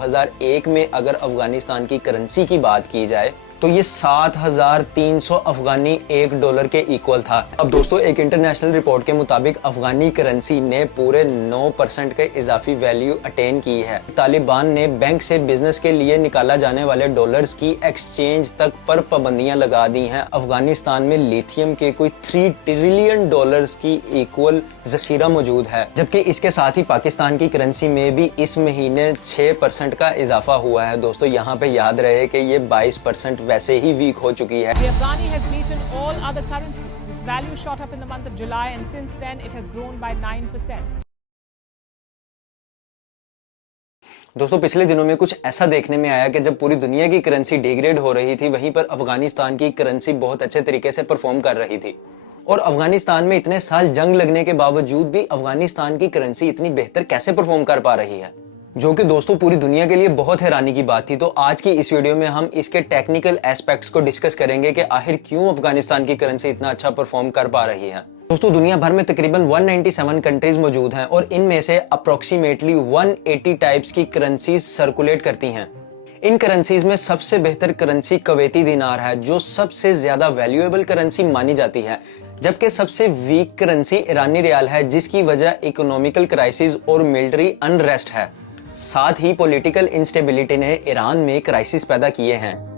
2001 में अगर अफगानिस्तान की करेंसी की बात की जाए तो ये 7,300 अफगानी $1 के इक्वल था। अब दोस्तों एक इंटरनेशनल रिपोर्ट के मुताबिक अफगानी करेंसी ने पूरे 9% के इजाफी वैल्यू अटेन की है। तालिबान ने बैंक से बिजनेस के लिए निकाला जाने वाले डॉलर्स की एक्सचेंज तक पर पाबंदियां लगा दी हैं। अफगानिस्तान में लिथियम के कोई $3 ट्रिलियन की इक्वल जखीरा मौजूद है, जबकि इसके साथ ही पाकिस्तान की करेंसी में भी इस महीने 6% का इजाफा हुआ है। दोस्तों यहाँ पे याद रहे कि ये 22% वैसे ही वीक हो चुकी है। The Afghani has beaten all other currencies. Its value shot up in the month of July and since then it has grown by 9%. दोस्तों पिछले दिनों में कुछ ऐसा देखने में आया कि जब पूरी दुनिया की करेंसी डिग्रेड हो रही थी, वहीं पर अफगानिस्तान की करेंसी बहुत अच्छे तरीके से परफॉर्म कर रही थी। और अफगानिस्तान में इतने साल जंग लगने के बावजूद भी अफगानिस्तान की करेंसी इतनी बेहतर कैसे परफॉर्म कर पा रही है, जो कि दोस्तों पूरी दुनिया के लिए बहुत हैरानी की बात थी। तो आज की इस वीडियो में हम इसके टेक्निकल एस्पेक्ट्स को डिस्कस करेंगे कि आखिर क्यों अफगानिस्तान की करेंसी इतना अच्छा परफॉर्म कर पा रही है। दोस्तों दुनिया भर में तकरीबन 197 कंट्रीज मौजूद हैं और इनमें से अप्रोक्सीमेटली 180 टाइप्स की करेंसीज सर्कुलेट करती हैं। इन करेंसीज में सबसे बेहतर करेंसी कुवैती दिनार है, जो सबसे ज्यादा वैल्यूएबल करेंसी मानी जाती है, जबकि सबसे वीक करेंसी ईरानी रियाल है, जिसकी वजह इकोनॉमिकल क्राइसिस और मिलिट्री अनरेस्ट है। साथ ही पॉलिटिकल इंस्टेबिलिटी ने ईरान में क्राइसिस पैदा किए हैं।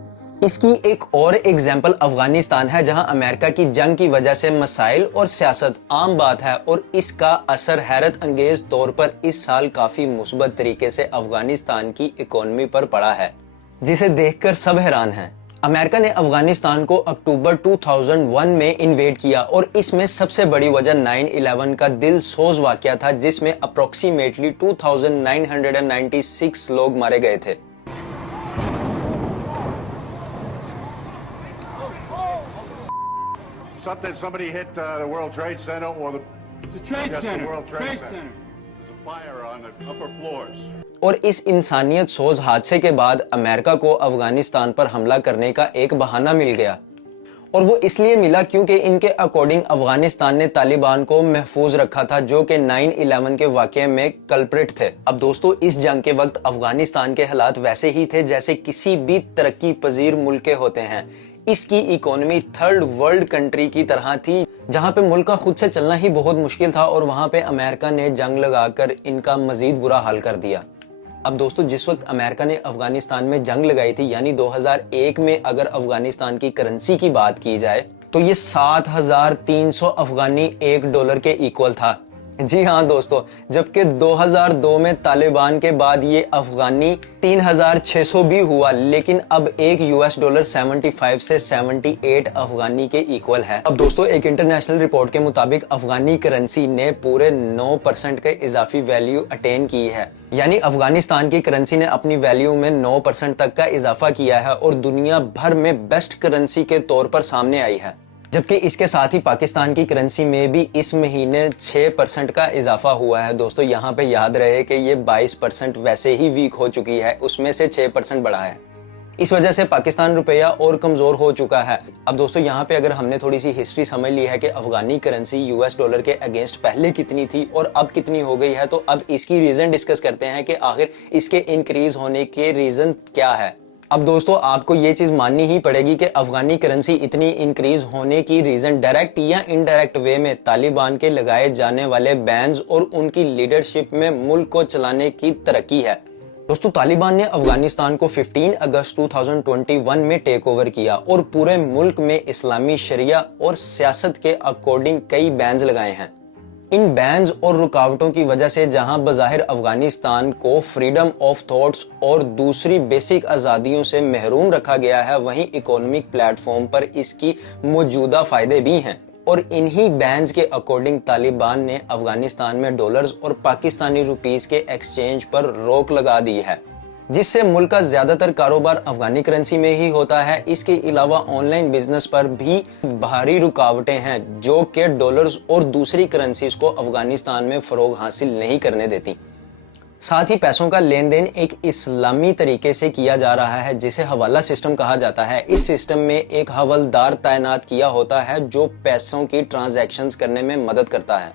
इसकी एक और एग्जाम्पल अफगानिस्तान है, जहां अमेरिका की जंग की वजह से मसाइल और सियासत आम बात है और इसका असर हैरत अंगेज तौर पर इस साल काफी मुस्बत तरीके से अफगानिस्तान की इकोनॉमी पर पड़ा है, जिसे देखकर सब हैरान हैं। अमेरिका ने अफगानिस्तान को अक्टूबर 2001 में इन्वेड किया और इसमें सबसे बड़ी वजह 9/11 का दिल सोज वाकया था, जिसमें अप्रोक्सीमेटली 2,996 लोग मारे गए थे। Somebody hit the World Trade Center or the Trade Center. World Trade Center. There's a fire on the upper floors. और इस इंसानियत सोज हादसे के बाद अमेरिका को अफगानिस्तान पर हमला करने का एक बहाना मिल गया, और वो इसलिए मिला क्योंकि इनके अकॉर्डिंग अफगानिस्तान ने तालिबान को महफूज रखा था, जो कि 9/11 के वाकये में कल्प्रिट थे। अब दोस्तों इस जंग के वक्त अफगानिस्तान के हालात वैसे ही थे जैसे किसी भी तरक्की पजीर मुल्क के होते हैं। इसकी इकोनॉमी थर्ड वर्ल्ड कंट्री की तरह थी, जहां पे मुल्क का खुद से चलना ही बहुत मुश्किल था, और वहां पे अमेरिका ने जंग लगाकर इनका मजीद बुरा हाल कर दिया। अब दोस्तों जिस वक्त अमेरिका ने अफगानिस्तान में जंग लगाई थी, यानी 2001 में अगर अफगानिस्तान की करेंसी की बात की जाए तो ये 7,300 अफगानी $1 के इक्वल था। जी हाँ दोस्तों, जबकि 2002 में तालिबान के बाद ये अफगानी 3,600 भी हुआ, लेकिन अब एक $75 से 78 अफगानी के इक्वल है। अब दोस्तों एक इंटरनेशनल रिपोर्ट के मुताबिक अफगानी करेंसी ने पूरे 9% के इजाफी वैल्यू अटेन की है, यानी अफगानिस्तान की करेंसी ने अपनी वैल्यू में 9% तक का इजाफा किया है और दुनिया भर में बेस्ट करेंसी के तौर पर सामने आई है। जबकि इसके साथ ही पाकिस्तान की करेंसी में भी इस महीने 6% का इजाफा हुआ है। दोस्तों यहाँ पे याद रहे कि ये 22% वैसे ही वीक हो चुकी है, उसमें से 6% बढ़ा है। इस वजह से पाकिस्तान रुपया और कमजोर हो चुका है। अब दोस्तों यहाँ पे अगर हमने थोड़ी सी हिस्ट्री समझ ली है कि अफगानी करेंसी $US के अगेंस्ट पहले कितनी थी और अब कितनी हो गई है, तो अब इसकी रीजन डिस्कस करते हैं कि आखिर इसके इंक्रीज होने के रीजन क्या है। अब दोस्तों आपको ये चीज माननी ही पड़ेगी कि अफगानी करेंसी इतनी इंक्रीज होने की रीजन डायरेक्ट या इनडायरेक्ट वे में तालिबान के लगाए जाने वाले बैन्स और उनकी लीडरशिप में मुल्क को चलाने की तरक्की है। दोस्तों तालिबान ने अफगानिस्तान को 15 अगस्त 2021 में टेक ओवर किया और पूरे मुल्क में इस्लामी शरिया और सियासत के अकॉर्डिंग कई बैन्स लगाए हैं। इन बैन्स और रुकावटों की वजह से जहां बज़ाहिर अफगानिस्तान को फ्रीडम ऑफ थॉट्स और दूसरी बेसिक आज़ादियों से महरूम रखा गया है, वहीं इकोनॉमिक प्लेटफॉर्म पर इसकी मौजूदा फायदे भी हैं। और इन्हीं बैन्स के अकॉर्डिंग तालिबान ने अफगानिस्तान में डॉलर्स और पाकिस्तानी रुपीस के एक्सचेंज पर रोक लगा दी है, जिससे मुल्क का ज्यादातर कारोबार अफगानी करेंसी में ही होता है। इसके अलावा ऑनलाइन बिजनेस पर भी भारी रुकावटें हैं, जो कि डॉलर्स और दूसरी करेंसीज को अफगानिस्तान में फरोग हासिल नहीं करने देती। साथ ही पैसों का लेन देन एक इस्लामी तरीके से किया जा रहा है, जिसे हवाला सिस्टम कहा जाता है। इस सिस्टम में एक हवलदार तैनात किया होता है जो पैसों की ट्रांजैक्शंस करने में मदद करता है।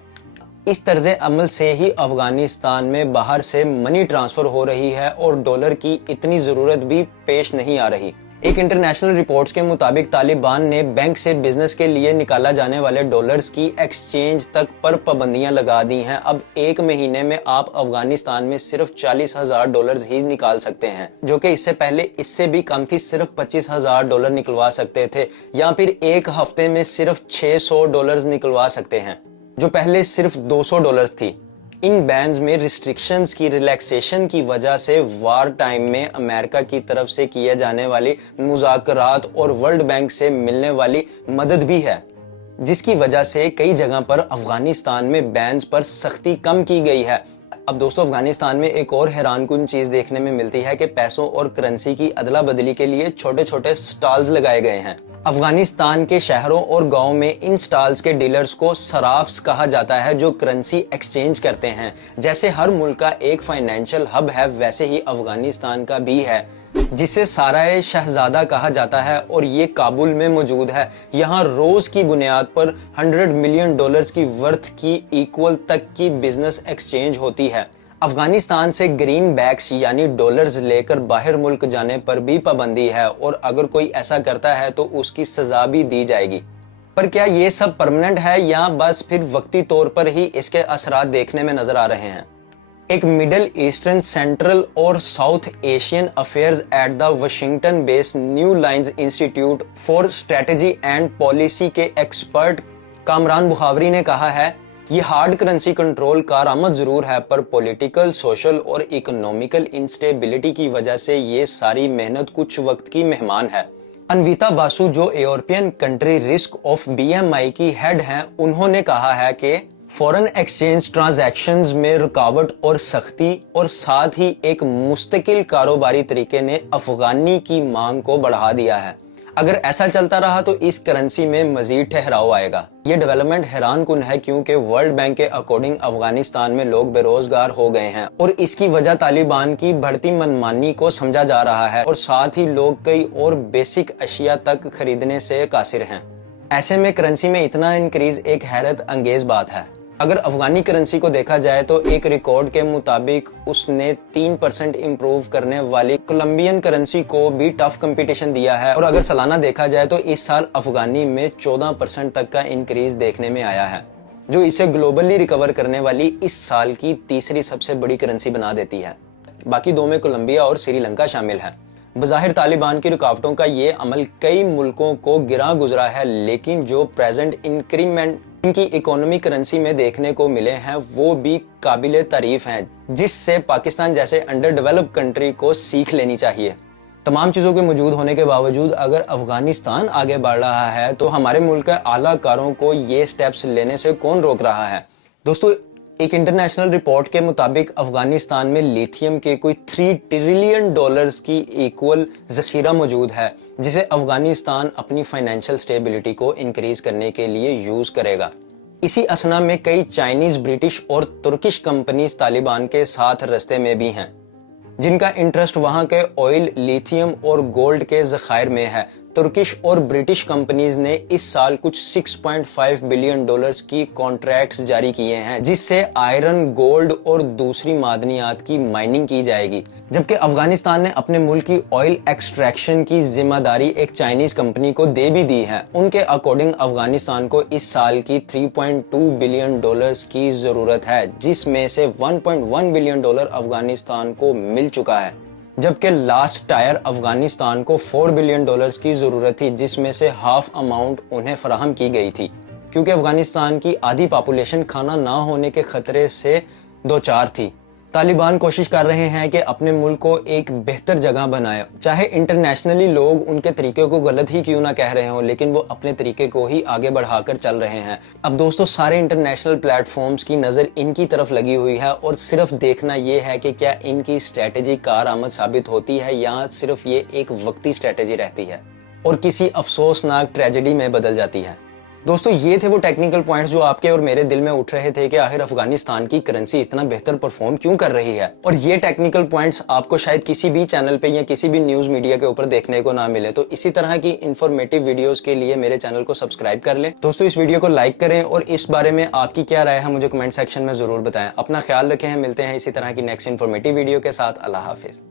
इस तर्ज अमल से ही अफगानिस्तान में बाहर से मनी ट्रांसफर हो रही है और डॉलर की इतनी जरूरत भी पेश नहीं आ रही। एक इंटरनेशनल रिपोर्ट्स के मुताबिक तालिबान ने बैंक से बिजनेस के लिए निकाला जाने वाले डॉलर्स की एक्सचेंज तक पर पाबंदियां लगा दी हैं। अब एक महीने में आप अफगानिस्तान में सिर्फ 40,000 डॉलर्स ही निकाल सकते हैं, जो कि इससे पहले इससे भी कम थी, सिर्फ 25,000 डॉलर निकलवा सकते थे, या फिर एक हफ्ते में सिर्फ 600 डॉलर्स निकलवा सकते हैं, जो पहले सिर्फ 200 डॉलर्स थी। इन बैन्स में रिस्ट्रिक्शंस की रिलैक्सेशन की वजह से वार टाइम में अमेरिका की तरफ से किए जाने वाली मुज़ाकरात और वर्ल्ड बैंक से मिलने वाली मदद भी है, जिसकी वजह से कई जगह पर अफगानिस्तान में बैन्स पर सख्ती कम की गई है। अब दोस्तों, अफगानिस्तान में एक और हैरानकुन चीज देखने में मिलती है कि पैसों और करेंसी की अदला बदली के लिए छोटे छोटे स्टॉल्स लगाए गए हैं। अफगानिस्तान के शहरों और गांव में इन स्टॉल्स के डीलर्स को सराफ्स कहा जाता है, जो करेंसी एक्सचेंज करते हैं। जैसे हर मुल्क का एक फाइनेंशियल हब है, वैसे ही अफगानिस्तान का भी है, जिसे साराए शहजादा कहा जाता है, और ये काबुल में मौजूद है। यहाँ रोज की बुनियाद पर 100 मिलियन डॉलर्स की वर्थ की इक्वल तक की बिजनेस एक्सचेंज होती है। अफगानिस्तान से ग्रीन बैग्स यानी डॉलर्स लेकर बाहर मुल्क जाने पर भी पाबंदी है, और अगर कोई ऐसा करता है तो उसकी सजा भी दी जाएगी। पर क्या ये सब परमानेंट है या बस फिर वक्ती तौर पर ही इसके असरात देखने में नजर आ रहे हैं? एक मिडल ईस्टर्न, सेंट्रल और south Asian affairs at the Washington based new lines institute for strategy and policy के एक्सपर्ट कामरान बुखावरी ने कहा है, ये हार्ड करेंसी कंट्रोल कारआमद जरूर है, पर पॉलिटिकल, सोशल और इकोनॉमिकल इंस्टेबिलिटी की वजह से ये सारी मेहनत कुछ वक्त की मेहमान है। अनविता बासु, जो European country risk of BMI की हेड हैं, उन्होंने कहा है कि फॉरेन एक्सचेंज ट्रांजैक्शंस में रुकावट और सख्ती और साथ ही एक मुस्तकिल कारोबारी तरीके ने अफगानी की मांग को बढ़ा दिया है। अगर ऐसा चलता रहा तो इस करेंसी में मजीद ठहराव आएगा। ये डेवलपमेंट हैरान कुन है, क्योंकि वर्ल्ड बैंक के अकॉर्डिंग अफगानिस्तान में लोग बेरोजगार हो गए हैं और इसकी वजह तालिबान की बढ़ती मनमानी को समझा जा रहा है, और साथ ही लोग कई और बेसिक अशिया तक खरीदने से कासिर हैं। ऐसे में करेंसी में इतना इंक्रीज एक हैरत अंगेज बात है। अगर अफगानी करेंसी को देखा जाए तो एक रिकॉर्ड के मुताबिक उसने 3% इम्प्रूव करने वाली कोलंबियन करेंसी को भी टफ कंपटीशन दिया है, और अगर सालाना देखा जाए तो इस साल अफगानी में 14% तक का इंक्रीज देखने में आया है, जो इसे ग्लोबली रिकवर करने वाली इस साल की तीसरी सबसे बड़ी करेंसी बना देती है। बाकी दो में कोलंबिया और श्रीलंका शामिल है। बज़ाहिर तालिबान की रुकावटों का ये अमल कई मुल्कों को गिरा गुजरा है, लेकिन जो प्रेजेंट इंक्रीमेंट इनकी इकोनॉमी करेंसी में देखने को मिले हैं वो भी काबिले तारीफ हैं, जिससे पाकिस्तान जैसे अंडर डेवलप्ड कंट्री को सीख लेनी चाहिए। तमाम चीजों के मौजूद होने के बावजूद अगर अफगानिस्तान आगे बढ़ रहा है तो हमारे मुल्क के आलाकारों को ये स्टेप्स लेने से कौन रोक रहा है? दोस्तों, एक इंटरनेशनल रिपोर्ट के मुताबिक अफगानिस्तान में लिथियम के कोई 3 ट्रिलियन डॉलर्स की इक्वल जखीरा मौजूद है, जिसे अफगानिस्तान अपनी फाइनेंशियल स्टेबिलिटी को इंक्रीज करने के लिए यूज करेगा। इसी असना में कई चाइनीज, ब्रिटिश और तुर्किश कंपनीज तालिबान के साथ रास्ते में भी हैं, जिनका इंटरेस्ट वहां के ऑयल, लिथियम और गोल्ड के जखायर में है। तुर्किश और ब्रिटिश कंपनीज ने इस साल कुछ 6.5 बिलियन डॉलर्स की कॉन्ट्रैक्ट्स जारी किए हैं, जिससे आयरन, गोल्ड और दूसरी मादनियात की माइनिंग की जाएगी। जबकि अफगानिस्तान ने अपने मुल्क की ऑयल एक्सट्रैक्शन की जिम्मेदारी एक चाइनीज कंपनी को दे भी दी है। उनके अकॉर्डिंग अफगानिस्तान को इस साल की 3.2 बिलियन डॉलर्स की जरूरत है, जिसमें से 1.1 बिलियन डॉलर अफगानिस्तान को मिल चुका है, जबकि लास्ट टायर अफगानिस्तान को 4 बिलियन डॉलर्स की जरूरत थी, जिसमें से हाफ अमाउंट उन्हें फराहम की गई थी, क्योंकि अफगानिस्तान की आधी पॉपुलेशन खाना ना होने के खतरे से दो चार थी। तालिबान कोशिश कर रहे हैं कि अपने मुल्क को एक बेहतर जगह बनाए, चाहे इंटरनेशनली लोग उनके तरीके को गलत ही क्यों ना कह रहे हो, लेकिन वो अपने तरीके को ही आगे बढ़ाकर चल रहे हैं। अब दोस्तों, सारे इंटरनेशनल प्लेटफॉर्म्स की नजर इनकी तरफ लगी हुई है, और सिर्फ देखना ये है कि क्या इनकी स्ट्रेटेजी कारआमद साबित होती है या सिर्फ ये एक वक्ती स्ट्रेटेजी रहती है और किसी अफसोसनाक ट्रेजेडी में बदल जाती है। दोस्तों ये थे वो टेक्निकल पॉइंट्स जो आपके और मेरे दिल में उठ रहे थे कि आखिर अफगानिस्तान की करेंसी इतना बेहतर परफॉर्म क्यों कर रही है। और ये टेक्निकल पॉइंट्स आपको शायद किसी भी चैनल पे या किसी भी न्यूज मीडिया के ऊपर देखने को ना मिले। तो इसी तरह की इंफॉर्मेटिव वीडियोस के लिए मेरे चैनल को सब्सक्राइब कर लें। दोस्तों इस वीडियो को लाइक करें और इस बारे में आपकी क्या राय है मुझे कमेंट सेक्शन में जरूर बताएं। अपना ख्याल रखें, मिलते हैं इसी तरह की नेक्स्ट इंफॉर्मेटिव वीडियो के साथ। अल्लाह हाफिज।